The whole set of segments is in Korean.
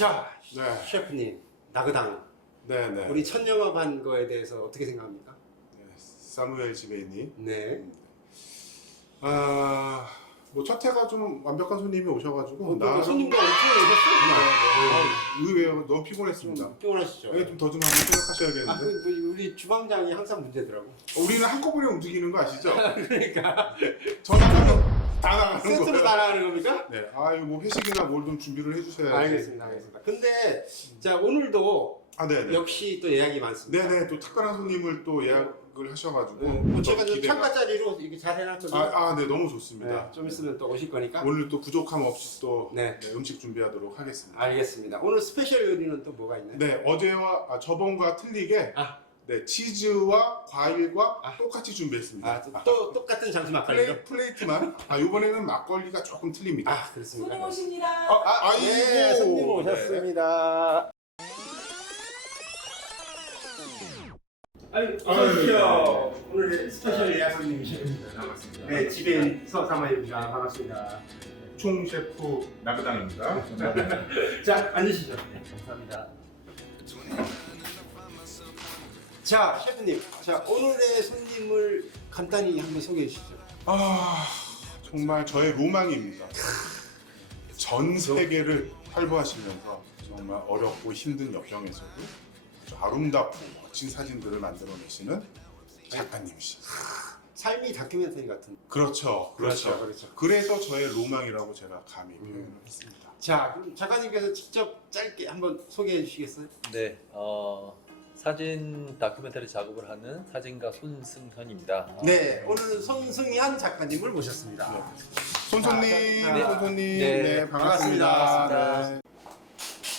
자, 네. 셰프님, 나그당. 네네. 우리 첫 영업한 거에 대해서 어떻게 생각합니까? 네, 사무엘 지배인님. 네. 뭐 첫 해가 좀 완벽한 손님이 오셔가지고 그러니까 손님도 엄청 오셨어요. 의외로 너무 피곤했습니다. 피곤하시죠? 여기 좀 더 좀 한번 생각하셔야겠는데. 우리 주방장이 항상 문제더라고. 우리는 한꺼번에 움직이는 거 아시죠? 그러니까 전화하면 다 나가는 세트로 거예요. 다 나가는 겁니까? 네. 이거 뭐 회식이나 뭘 좀 준비를 해주셔야지. 알겠습니다. 근데 자 오늘도 네네. 역시 또 예약이 많습니다. 네네. 또 특별한 손님을 또 예약을 하셔가지고. 뭐 제가 또 좀 창가 자리로 이렇게 잘 해놨거든요. 네. 너무 좋습니다. 네, 좀 있으면 또 오실 거니까. 오늘 또 부족함 없이 또 네. 음식 준비하도록 하겠습니다. 알겠습니다. 오늘 스페셜 요리는 또 뭐가 있나요? 네, 어제와 저번과 틀리게 네, 치즈와 과일과 똑같이 준비했습니다. 또 똑같은 장수 막걸리죠? 플레이트만. 이번에는 막걸리가 조금 틀립니다. 그렇습니다. 손님 오십니다. 네, 손님 오셨습니다. 어서오십시오. 오늘 스페셜 예약 손님이십니다. 반갑습니다. 네, 지배인 서사마입니다. 반갑습니다. 총 셰프 나그당입니다. 자, 앉으시죠. 네, 감사합니다. 자, 셰프님. 자, 오늘의 손님을 간단히 한번 소개해 주시죠. 정말 저의 로망입니다. 전 세계를 활보하시면서 정말 어렵고 힘든 역경에서도 아주 아름답고 멋진 사진들을 만들어내시는 작가님이시죠. 삶이 다큐멘터리 같은. 그렇죠. 그렇죠. 그래서 저의 로망이라고 제가 감히 표현을 했습니다. 자, 그럼 작가님께서 직접 짧게 한번 소개해 주시겠어요? 네, 사진 다큐멘터리 작업을 하는 사진가 손승현입니다. 네, 오늘은 손승현 작가님을 모셨습니다. 손손님, 네. 손손님, 네. 네, 반갑습니다. 반갑습니다. 네.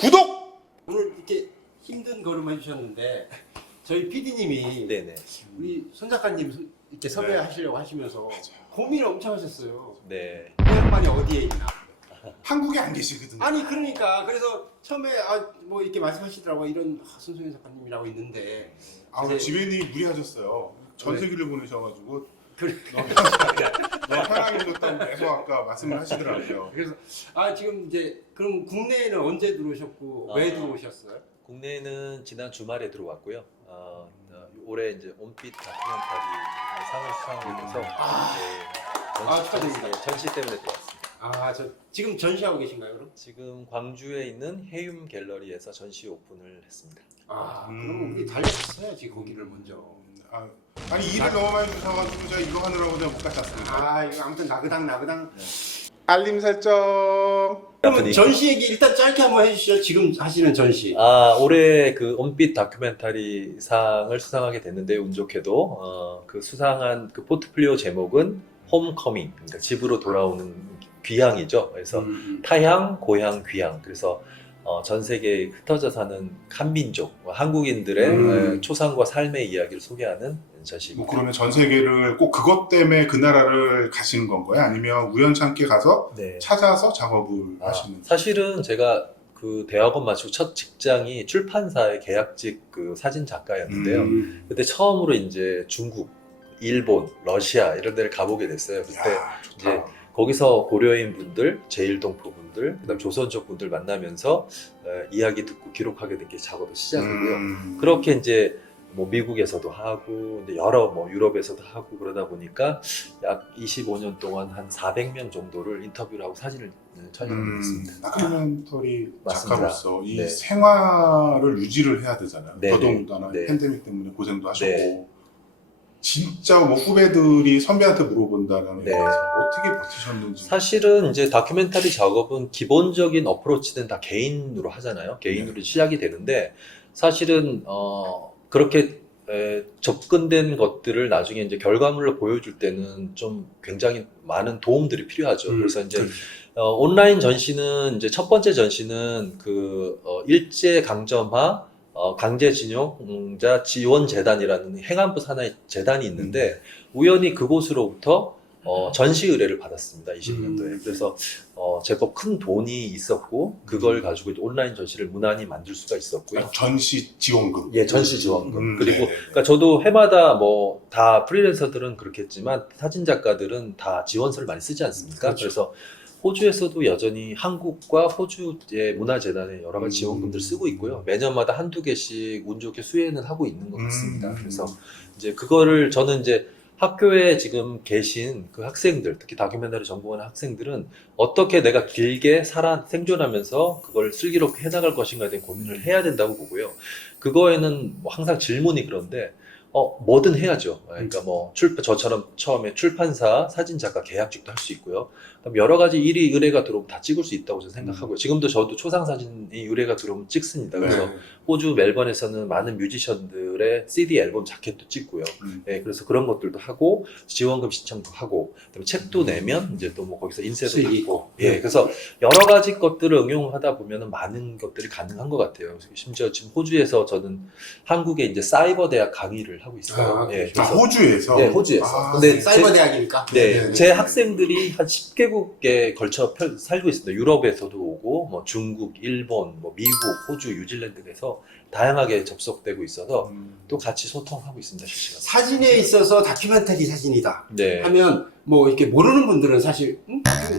구독! 오늘 이렇게 힘든 걸음 해주셨는데 저희 PD님이 네네. 우리 손 작가님 이렇게 섭외하시려고 하시면서 고민을 엄청 하셨어요. 네. 이 양반이 어디에 있나? 한국에 안 계시거든요. 아니 그러니까 그래서 처음에 뭐 이렇게 말씀하시더라고 이런 손승현 작가님이라고 있는데 우리 지배인이 무리하셨어요. 전 네. 세계를 보내셔가지고 그래. 너무 편하게 해줬다고 계속 아까 말씀을 하시더라고요. 그래서 지금 이제 그럼 국내에는 언제 들어오셨고 왜 들어오셨어요? 국내는 지난 주말에 들어왔고요. 올해 이제 온빛 다큐멘터리 상을 수상하게 돼서 축하드립니다. 전시 때문에 들어왔습니다. 저 지금 전시하고 계신가요 그럼? 지금 광주에 있는 해움 갤러리에서 전시 오픈을 했습니다. 그럼 우리 달려갔어야지 거기를 먼저. 아니 일을 너무 많이 주셔가지고 제가 이거 하느라고 제가 못 갔었습니다. 이거 아무튼 나그당. 알림 설정. 그러면 전시 얘기 일단 짧게 한번 해주시죠. 지금 하시는 전시. 올해 그 온빛 다큐멘터리 상을 수상하게 됐는데 운 좋게도 그 수상한 그 포트폴리오 제목은 홈커밍, 그러니까 집으로 돌아오는 귀향이죠. 그래서 타향, 고향, 귀향. 그래서 전 세계에 흩어져 사는 한민족, 한국인들의 초상과 삶의 이야기를 소개하는 전시입니다. 그러면 전 세계를 꼭 그것 때문에 그 나라를 가시는 건가요? 아니면 우연찮게 가서 네. 찾아서 작업을 하시는 건가요? 사실은 제가 그 대학원 마치고 첫 직장이 출판사의 계약직 그 사진 작가였는데요. 그때 처음으로 이제 중국, 일본, 러시아 이런 데를 가보게 됐어요. 그때 이제 거기서 고려인 분들, 제일동포 분들, 그다음 조선족 분들 만나면서 이야기 듣고 기록하게 된 게 작업의 시작이고요. 그렇게 이제 뭐 미국에서도 하고 여러 뭐 유럽에서도 하고 그러다 보니까 약 25년 동안 한 400명 정도를 인터뷰를 하고 사진을 촬영하게 됐습니다. 다큐멘터리 맞습니다. 작가로서 이 네. 생활을 유지를 해야 되잖아요. 네, 더더군다나 네. 팬데믹 때문에 고생도 하셨고 네. 진짜 뭐 후배들이 선배한테 물어본다는 네. 거 어떻게 버티셨는지. 사실은 이제 다큐멘터리 작업은 기본적인 어프로치는 다 개인으로 하잖아요. 개인으로 시작이 되는데 사실은 그렇게 접근된 것들을 나중에 이제 결과물로 보여줄 때는 좀 굉장히 많은 도움들이 필요하죠. 그래서 이제 온라인 전시는 이제 첫 번째 전시는 그 일제 강점화 강제징용자 지원재단이라는 행안부 산하의 재단이 있는데 우연히 그곳으로부터 전시 의뢰를 받았습니다. 20년도에. 그래서 제법 큰 돈이 있었고 그걸 가지고 이제 온라인 전시를 무난히 만들 수가 있었고요. 전시 지원금. 예, 전시 지원금. 그리고 네네. 그러니까 저도 해마다 뭐 다 프리랜서들은 그렇겠지만 사진 작가들은 다 지원서를 많이 쓰지 않습니까? 그렇죠. 그래서 호주에서도 여전히 한국과 호주의 문화재단에 여러 가지 지원금들 쓰고 있고요. 매년마다 한두 개씩 운 좋게 수혜는 하고 있는 것 같습니다. 그래서 이제 그거를 저는 이제 학교에 지금 계신 그 학생들, 특히 다큐멘터리 전공하는 학생들은 어떻게 내가 길게 생존하면서 그걸 슬기롭게 해나갈 것인가에 대한 고민을 해야 된다고 보고요. 그거에는 뭐 항상 질문이 그런데 뭐든 해야죠. 그러니까 뭐 저처럼 처음에 출판사, 사진작가 계약직도 할 수 있고요. 그다음 여러 가지 의뢰가 들어오면 다 찍을 수 있다고 저는 생각하고요. 지금도 저도 초상 사진이 의뢰가 들어오면 찍습니다. 그래서 호주 멜번에서는 많은 뮤지션들의 CD 앨범 자켓도 찍고요. 네, 그래서 그런 것들도 하고 지원금 신청도 하고, 그다음에 책도 내면 이제 또 뭐 거기서 인쇄도 받고, 예, 그래서 여러 가지 것들을 응용하다 보면은 많은 것들이 가능한 것 같아요. 심지어 지금 호주에서 저는 한국의 이제 사이버 대학 강의를 하고 있어요. 예, 그래서 호주에서? 네, 호주에서. 근데 사이버 대학이니까. 네, 제 학생들이 한 10개국에 걸쳐 살고 있습니다. 유럽에서도 오고, 뭐 중국, 일본, 뭐 미국, 호주, 뉴질랜드에서 다양하게 접속되고 있어서 또 같이 소통하고 있습니다. 실시간. 사진에 있어서 다큐멘터리 사진이다 네. 하면 뭐 이렇게 모르는 분들은 사실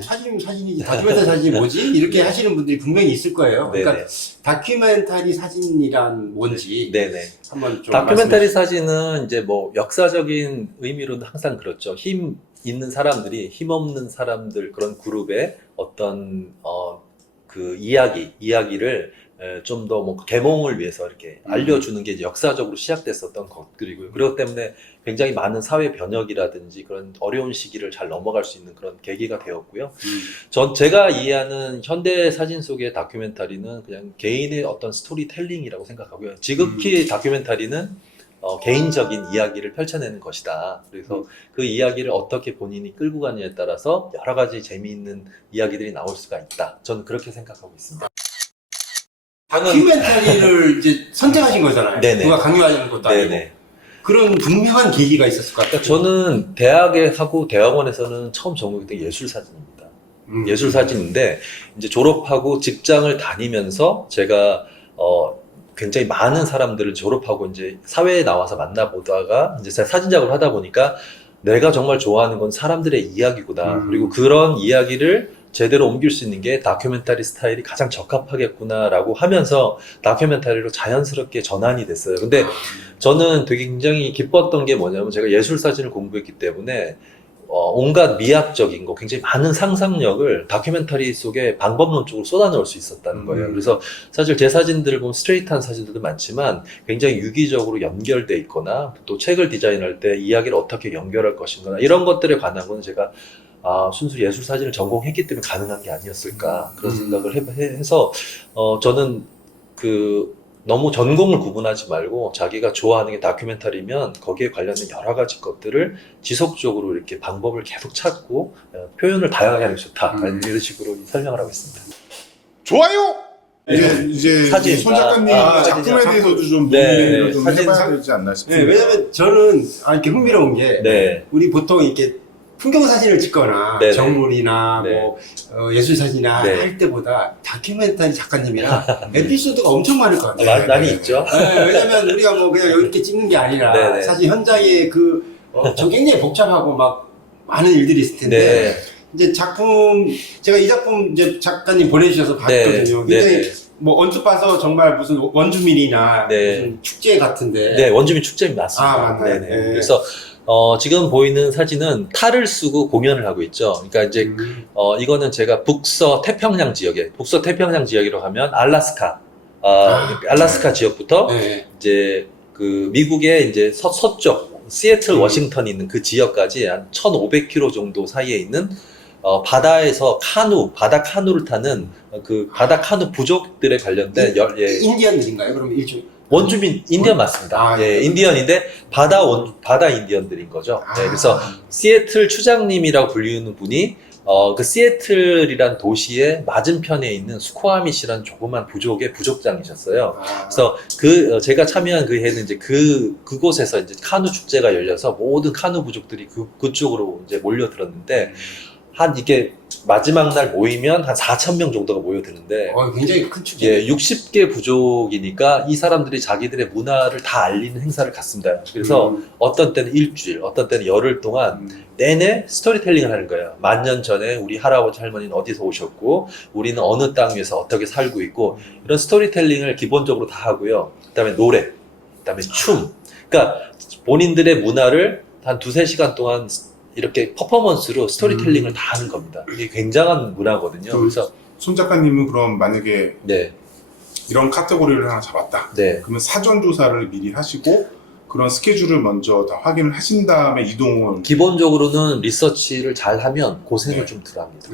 사진이지 다큐멘터리 사진이 뭐지? 이렇게 하시는 분들이 분명히 있을 거예요. 그러니까 네네. 다큐멘터리 사진이란 뭔지 네네. 한번 좀 다큐멘터리 사진은 이제 뭐 역사적인 의미로는 항상 그렇죠. 힘 있는 사람들이 힘 없는 사람들 그런 그룹의 어떤 그 이야기를 좀 더 뭐 계몽을 위해서 이렇게 알려주는 게 이제 역사적으로 시작됐었던 것들이고요. 그렇기 때문에 굉장히 많은 사회 변혁이라든지 그런 어려운 시기를 잘 넘어갈 수 있는 그런 계기가 되었고요. 제가 이해하는 현대 사진 속의 다큐멘터리는 그냥 개인의 어떤 스토리텔링이라고 생각하고요. 지극히 다큐멘터리는 개인적인 이야기를 펼쳐내는 것이다. 그래서 그 이야기를 어떻게 본인이 끌고 가느냐에 따라서 여러 가지 재미있는 이야기들이 나올 수가 있다. 저는 그렇게 생각하고 있습니다. 다큐멘터리를 이제 선택하신 거잖아요. 네네. 누가 강요하는 것도 아니고. 네네. 그런 분명한 계기가 있었을 것 같아요. 저는 대학에 하고 대학원에서는 처음 전공했던 게 예술사진입니다. 예술사진인데 이제 졸업하고 직장을 다니면서 제가 굉장히 많은 사람들을 졸업하고 이제 사회에 나와서 만나보다가 이제 제가 사진작업을 하다 보니까 내가 정말 좋아하는 건 사람들의 이야기구나. 그리고 그런 이야기를 제대로 옮길 수 있는 게 다큐멘터리 스타일이 가장 적합하겠구나라고 하면서 다큐멘터리로 자연스럽게 전환이 됐어요. 근데 저는 되게 굉장히 기뻤던 게 뭐냐면 제가 예술사진을 공부했기 때문에 온갖 미학적인 거, 굉장히 많은 상상력을 다큐멘터리 속에 방법론적으로 쏟아넣을 수 있었다는 거예요. 그래서 사실 제 사진들을 보면 스트레이트한 사진들도 많지만 굉장히 유기적으로 연결돼 있거나 또 책을 디자인할 때 이야기를 어떻게 연결할 것인가 이런 것들에 관한 건 제가 순수 예술 사진을 전공했기 때문에 가능한 게 아니었을까 그런 생각을 해서 저는 너무 전공을 구분하지 말고 자기가 좋아하는 게 다큐멘터리면 거기에 관련된 여러 가지 것들을 지속적으로 이렇게 방법을 계속 찾고 표현을 다양하게 하는 게 좋다 이런 식으로 설명을 하고 있습니다. 좋아요. 이제 사진. 손 작가님 작품에 대해서도 좀 논의를 좀 해봐야 되지 않나 싶습니다. 네, 왜냐면 저는 이렇게 흥미로운 게 네. 우리 보통 이렇게 풍경 사진을 찍거나 네네. 정물이나 네. 뭐 예술 사진이나 네. 할 때보다 다큐멘터리 작가님이랑 에피소드가 엄청 많을 것 같아요. 많이 있죠. 네, 왜냐면 우리가 뭐 그냥 이렇게 찍는 게 아니라 네네. 사실 현장에 저 굉장히 복잡하고 막 많은 일들이 있을 텐데 네. 이제 제가 이 작품 이제 작가님 보내주셔서 봤거든요. 네. 굉장히 네. 뭐 언뜻 봐서 정말 무슨 원주민이나 네. 무슨 축제 같은데. 네, 원주민 축제는 맞습니다. 맞나요? 네네. 네. 그래서 지금 보이는 사진은 탈을 쓰고 공연을 하고 있죠. 그러니까 이제 이거는 제가 북서 태평양 지역이라고 하면 알래스카, 알래스카 지역부터 네. 이제 그 미국의 이제 서쪽 시애틀 워싱턴이 있는 그 지역까지 한 1,500km 정도 사이에 있는 바다에서 바다 카누를 타는 그 바다 카누 부족들에 관련된 인디언들인가요? 그럼 일종 원주민 인디언 맞습니다. 예, 인디언인데 바다 인디언들인 거죠. 네, 그래서 시애틀 추장님이라고 불리는 분이 그 시애틀이란 도시의 맞은편에 있는 스코아밋이라는 조그만 부족의 부족장이셨어요. 그래서 제가 참여한 그 해는 이제 그곳에서 이제 카누 축제가 열려서 모든 카누 부족들이 그쪽으로 이제 몰려들었는데 이게 마지막 날 모이면 한 4,000명 정도가 모여드는데 굉장히 큰 축제. 예, 60개 부족이니까 이 사람들이 자기들의 문화를 다 알리는 행사를 갖습니다. 그래서 어떤 때는 일주일, 어떤 때는 열흘 동안 내내 스토리텔링을 하는 거예요. 10,000년 전에 우리 할아버지 할머니는 어디서 오셨고 우리는 어느 땅 위에서 어떻게 살고 있고 이런 스토리텔링을 기본적으로 다 하고요. 그다음에 노래, 그다음에 춤. 그러니까 본인들의 문화를 한 2-3시간 동안 이렇게 퍼포먼스로 스토리텔링을 다 하는 겁니다. 이게 굉장한 문화거든요. 그래서 손 작가님은 그럼 만약에 네, 이런 카테고리를 하나 잡았다. 네. 그러면 사전 조사를 미리 하시고 그런 스케줄을 먼저 다 확인을 하신 다음에 이동을 기본적으로는 리서치를 잘 하면 고생을 네. 좀 덜 합니다.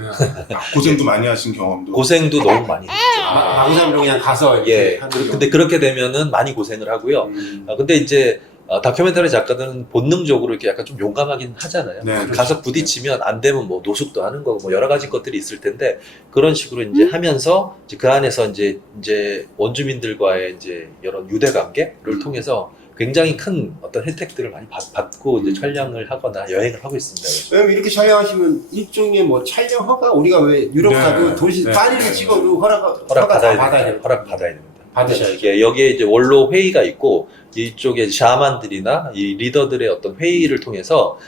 고생도 많이 하신 경험도 고생도 너무 많이 했죠. 망상으로 그냥 가서 이렇게 예. 하는 경우. 근데 그렇게 되면은 많이 고생을 하고요. 근데 이제 다큐멘터리 작가들은 본능적으로 이렇게 약간 좀 용감하긴 하잖아요. 네, 가서 부딪히면 안 되면 뭐 노숙도 하는 거고 뭐 여러 가지 것들이 있을 텐데 그런 식으로 이제 하면서 이제 그 안에서 이제 원주민들과의 이제 여러 유대 관계를 통해서 굉장히 큰 어떤 혜택들을 많이 받고 이제 촬영을 하거나 여행을 하고 있습니다. 왜냐면 이렇게 촬영하시면 일종의 뭐 촬영 허가 우리가 왜 유럽 가도 네. 도시 네. 파리를 찍어도 허가 받아야 받아야 됩니다. 돼요. 허락 받아야 됩니다. 받으셔야죠. 예, 여기에 이제 원로 회의가 있고 이쪽에 샤만들이나 이 리더들의 어떤 회의를 통해서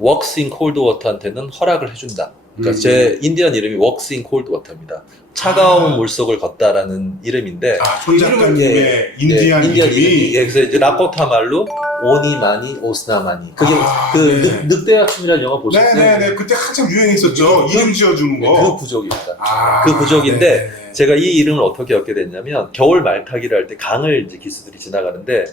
Works in Cold Water한테는 허락을 해준다. 그러니까 제 인디언 이름이 Works in Cold Water입니다. 차가운 물속을 걷다라는 이름인데 손 작가님의 인디안 이름이 예, 그래서 이제 라코타 말로 오니마니 오스나마니 그게 네. 늑대와 춤이라는 영화 보셨어요? 네네네 그때 한참 유행했었죠. 이름 지어주는 거. 그 부족입니다. 그 부족인데 네네. 제가 이 이름을 어떻게 얻게 됐냐면 겨울 말타기를 할 때 강을 이제 기수들이 지나가는데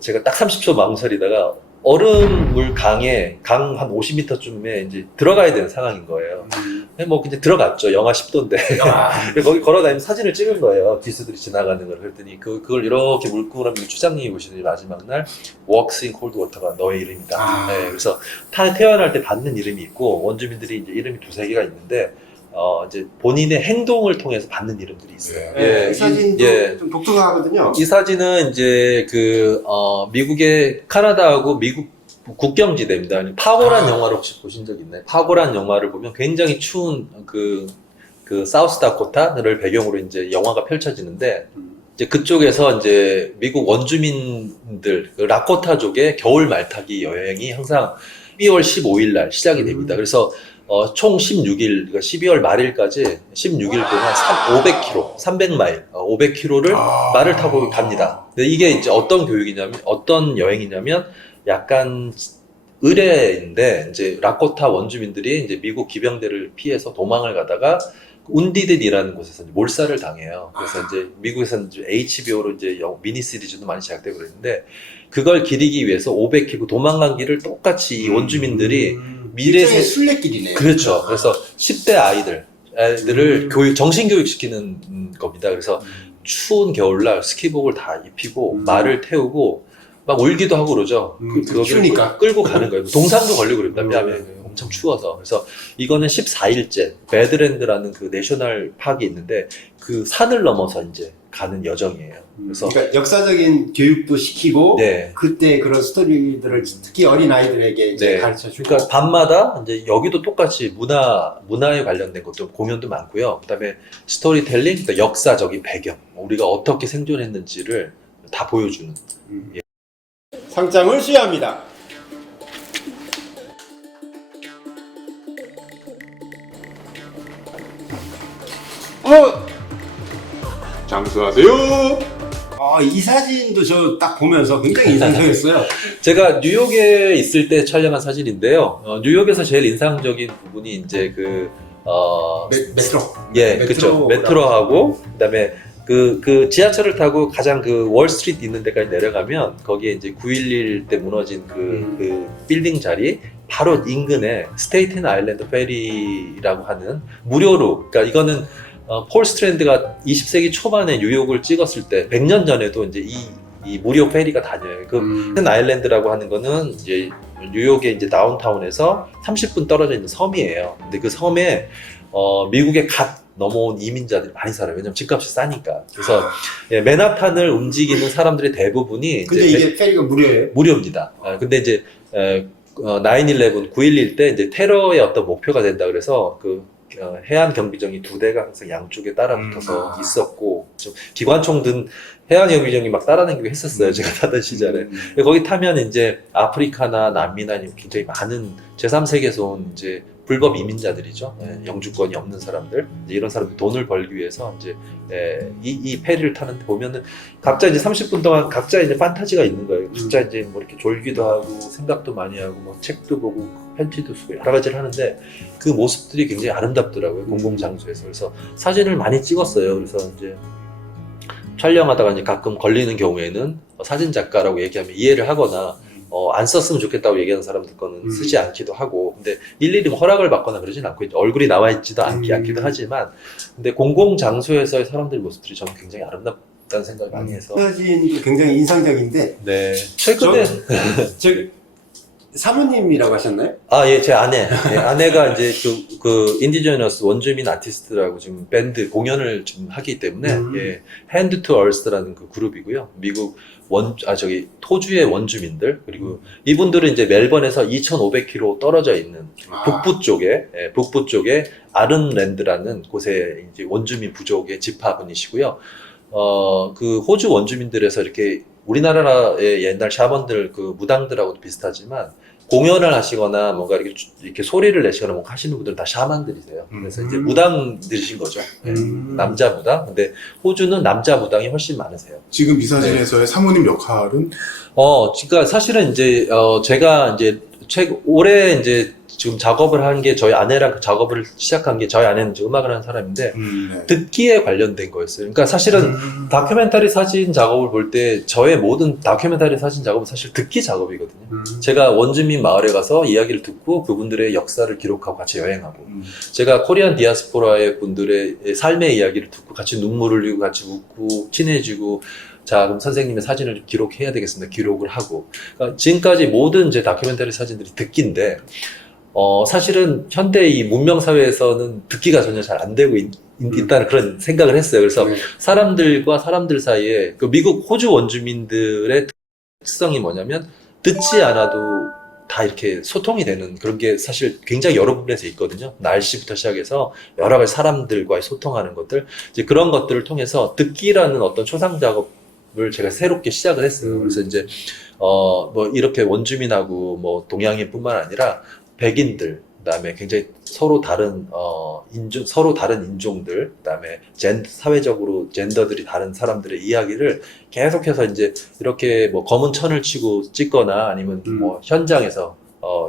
제가 딱 30초 망설이다가 얼음물 강에 강 한 50m쯤에 이제 들어가야 되는 상황인 거예요. 뭐 이제 들어갔죠. 영하 10도인데 거기 걸어다니면 사진을 찍은 거예요. 기수들이 지나가는 걸. 그랬더니 그걸 이렇게 물끄러미 추장님이 보시더니 마지막 날 Walks in Cold Water가 너의 이름이다. 네, 그래서 태어날 때 받는 이름이 있고 원주민들이 이제 이름이 2-3개가 있는데 이제 본인의 행동을 통해서 받는 이름들이 있어요. 이 사진도 좀 독특하거든요. 이 사진은 이제 미국의 카나다하고 미국 국경지대입니다. 파고란 영화를 혹시 보신 적 있나요? 파고란 영화를 보면 굉장히 추운 그 사우스 다코타를 배경으로 이제 영화가 펼쳐지는데 이제 그쪽에서 이제 미국 원주민들 라코타족의 겨울 말타기 여행이 항상 12월 15일 날 시작이 됩니다. 그래서 총 16일, 그러니까 12월 말일까지 16일 동안 500km, 300마일, 500km를 말을 타고 갑니다. 근데 이게 이제 어떤 여행이냐면 약간 의뢰인데 이제 라코타 원주민들이 이제 미국 기병대를 피해서 도망을 가다가 운디든이라는 곳에서 이제 몰살을 당해요. 그래서 이제 미국에서는 이제 HBO로 이제 미니 시리즈도 많이 제작되고 그랬는데 그걸 기리기 위해서 500km 도망간 길을 똑같이 이 원주민들이 일종의 순례길이네. 그렇죠. 그래서 10대 아이들을 정신교육 시키는 겁니다. 그래서 추운 겨울날 스키복을 다 입히고 말을 태우고 막 울기도 하고 그러죠. 추우니까. 끌고 가는 거예요. 동상도 걸리고 그럽니다. 뺨에 엄청 추워서. 그래서 이거는 14일째 배드랜드라는 그 내셔널 파크가 있는데 그 산을 넘어서 이제 가는 여정이에요. 그래서 그러니까 역사적인 교육도 시키고 네. 그때 그런 스토리들을 특히 어린 아이들에게 이제 네. 가르쳐 주고. 그러니까 밤마다 이제 여기도 똑같이 문화에 관련된 것도 공연도 많고요. 그다음에 스토리텔링, 그러니까 역사적인 배경, 우리가 어떻게 생존했는지를 다 보여주는. 상장을 수여합니다. 장수하세요. 이 사진도 저 딱 보면서 굉장히 인상적이었어요. 제가 뉴욕에 있을 때 촬영한 사진인데요. 뉴욕에서 제일 인상적인 부분이 이제 메트로. 예, 그렇죠. 메트로하고 그다음에 그 지하철을 타고 가장 그 월스트리트 있는 데까지 내려가면 거기에 이제 9.11 때 무너진 그 빌딩 자리 바로 인근에 스테이튼 아일랜드 페리라고 하는 무료로, 그러니까 이거는 폴 스트랜드가 20세기 초반에 뉴욕을 찍었을 때 100년 전에도 이제 이 무료 페리가 다녀요. 그 스테이튼 아일랜드라고 하는 거는 이제 뉴욕의 이제 다운타운에서 30분 떨어져 있는 섬이에요. 근데 그 섬에 미국에 갓 넘어온 이민자들이 많이 살아요. 왜냐면 집값이 싸니까. 그래서 맨하탄을 움직이는 사람들의 대부분이 근데 이게 페리가 무료예요? 무료입니다. 근데 이제 9/11, 9.11 때 이제 테러의 어떤 목표가 된다 그래서 해안 경비정이 2대가 항상 양쪽에 따라붙어서 있었고, 좀 기관총 든 해안 경비정이 막 따라다니고 했었어요. 제가 타던 시절에. 거기 타면 이제 아프리카나 남미나 굉장히 많은 제3세계에서 온 이제 불법 이민자들이죠. 영주권이 없는 사람들. 이제 이런 사람들 돈을 벌기 위해서 이제 이 페리를 타는데 보면은 각자 이제 30분 동안 각자 이제 판타지가 있는 거예요. 각자 이제 뭐 이렇게 졸기도 하고 생각도 많이 하고 뭐 책도 보고 편지도 쓰고 여러 가지를 하는데 그 모습들이 굉장히 아름답더라고요. 공공장소에서. 그래서 사진을 많이 찍었어요. 그래서 이제 촬영하다가 이제 가끔 걸리는 경우에는 사진 작가라고 얘기하면 이해를 하거나 안 썼으면 좋겠다고 얘기하는 사람들 거는 쓰지 않기도 하고, 근데 일일이 뭐 허락을 받거나 그러진 않고 얼굴이 나와 있지도 않기도 하지만, 근데 공공장소에서의 사람들의 모습들이 저는 굉장히 아름답다는 생각을 많이 해서. 사진도 굉장히 인상적인데, 네. 최근에 저기 사모님이라고 하셨나요? 예, 제 아내. 네, 아내가 이제 그 인디저너스 원주민 아티스트라고 지금 밴드 공연을 지금 하기 때문에, 예, Hand to Earth라는 그 그룹이고요. 미국 호주의 원주민들, 그리고 이분들은 이제 멜번에서 2,500km 떨어져 있는 북부 쪽에 아른랜드라는 곳에 이제 원주민 부족의 집화분이시고요. 그 호주 원주민들에서 이렇게 우리나라의 옛날 샤먼들 그 무당들하고도 비슷하지만 공연을 하시거나 뭔가 이렇게 소리를 내시거나 뭔가 하시는 분들은 다 샤만들이세요. 그래서 이제 무당들이신 거죠. 남자 무당. 근데 호주는 남자 무당이 훨씬 많으세요. 지금 이 사진에서의 사모님 역할은? 그러니까 사실은 이제 제가 이제 올해 이제 지금 작업을 한 게 저희 아내랑 작업을 시작한 게 저희 아내는 이제 음악을 하는 사람인데 네. 듣기에 관련된 거였어요. 그러니까 사실은 다큐멘터리 사진 작업을 볼 때 저의 모든 다큐멘터리 사진 작업은 사실 듣기 작업이거든요. 제가 원주민 마을에 가서 이야기를 듣고 그분들의 역사를 기록하고 같이 여행하고 제가 코리안 디아스포라의 분들의 삶의 이야기를 듣고 같이 눈물을 흘리고 같이 웃고 친해지고 자, 그럼 선생님의 사진을 기록해야 되겠습니다. 기록을 하고. 그러니까 지금까지 모든 제 다큐멘터리 사진들이 듣기인데, 사실은 현대 이 문명사회에서는 듣기가 전혀 잘 안 되고 있다는 그런 생각을 했어요. 그래서 사람들과 사람들 사이에, 그 미국 호주 원주민들의 특성이 뭐냐면, 듣지 않아도 다 이렇게 소통이 되는 그런 게 사실 굉장히 여러 부분에서 있거든요. 날씨부터 시작해서 여러 가지 사람들과의 소통하는 것들, 이제 그런 것들을 통해서 듣기라는 어떤 초상 작업을 제가 새롭게 시작을 했어요. 그래서 이제 뭐 이렇게 원주민하고 뭐 동양인뿐만 아니라 백인들, 그다음에 굉장히 서로 다른 인종들, 그다음에 사회적으로 젠더들이 다른 사람들의 이야기를 계속해서 이제 이렇게 뭐 검은 천을 치고 찍거나 아니면 뭐 현장에서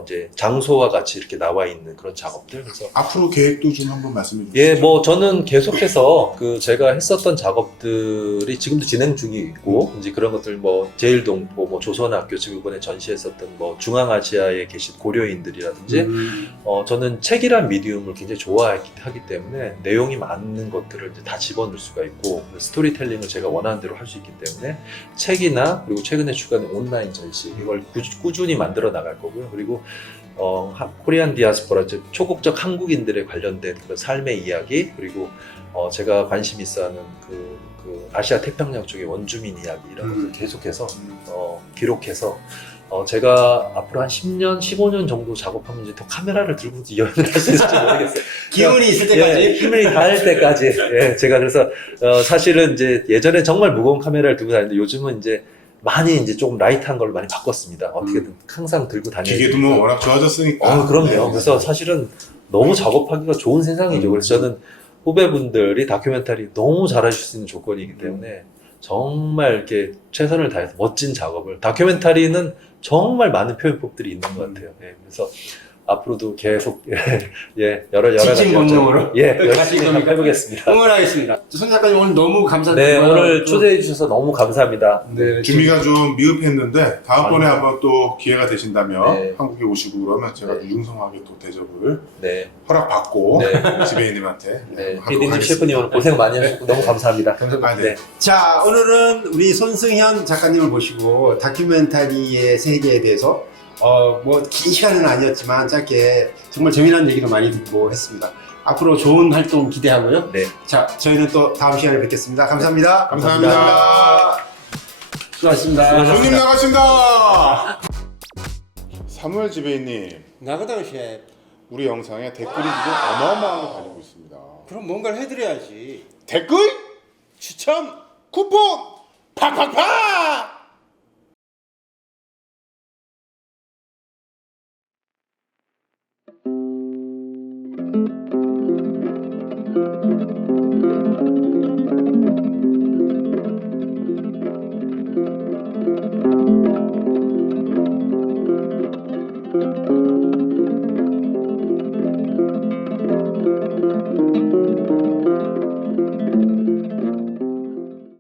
이제 장소와 같이 이렇게 나와 있는 그런 작업들. 그래서 앞으로 계획도 좀 한번 말씀해 주시죠. 예, 뭐 저는 계속해서 제가 했었던 작업들이 지금도 진행 중이고 이제 그런 것들 뭐 제일동포, 뭐 조선학교 지금 이번에 전시했었던 뭐 중앙아시아에 계신 고려인들이라든지 저는 책이란 미디움을 굉장히 좋아하기 때문에 내용이 많은 것들을 이제 다 집어넣을 수가 있고 스토리텔링을 제가 원하는 대로 할 수 있기 때문에 책이나 그리고 최근에 추가된 온라인 전시 이걸 꾸준히 만들어 나갈 거고요. 그리고 코리안 디아스포라, 즉 초국적 한국인들에 관련된 그런 삶의 이야기, 그리고 제가 관심 있어하는 그 아시아 태평양 쪽의 원주민 이야기 이런 것들 계속해서 기록해서 제가 앞으로 한 10년, 15년 정도 작업하면 이제 더 카메라를 들고 여행을 할 수 있을지 모르겠어요. 기운이 있을 때까지? 예, 힘이 닿을 때까지. 예, 제가 그래서 사실은 이제 예전에 정말 무거운 카메라를 들고 다녔는데 요즘은 이제 많이 이제 조금 라이트한 걸로 많이 바꿨습니다. 어떻게든 항상 들고 다니는. 기계도 뭐 워낙 좋아졌으니까. 그럼요. 네. 그래서 사실은 너무 작업하기가 좋은 세상이죠. 그래서 저는 후배분들이 다큐멘터리 너무 잘하실 수 있는 조건이기 때문에 정말 이렇게 최선을 다해서 멋진 작업을. 다큐멘터리는 정말 많은 표현법들이 있는 것 같아요. 예, 그래서 앞으로도 계속 여러 가지 직진본능으로 열심히 한번 해보겠습니다. 응원하겠습니다. 손 작가님 오늘 너무 감사드리고요. 네, 오늘 초대해 주셔서 너무 감사합니다. 네, 준비가 좀 미흡했는데 다음번에 한번 또 기회가 되신다면 네. 한국에 오시고 그러면 제가 융성하게 또 대접을 네, 허락받고 네. 지배인님한테 네, 하도록 PD님, 하겠습니다. 셰프님 오늘 고생 많이 하셨고 너무 감사합니다. 아, 네. 자, 오늘은 우리 손승현 작가님을 모시고 다큐멘터리의 세계에 대해서 뭐 긴 시간은 아니었지만 짧게 정말 재미난 얘기도 많이 듣고 했습니다. 앞으로 좋은 활동 기대하고요. 네. 자, 저희는 또 다음 시간에 뵙겠습니다. 감사합니다. 감사합니다. 수고하셨습니다. 손님 나가신다. 사무엘 지배인님, 나가다가 셰프. 우리 영상에 댓글이 지금 어마어마한 걸 가지고 있습니다. 그럼 뭔가를 해드려야지. 댓글 추천 쿠폰 팍팍팍!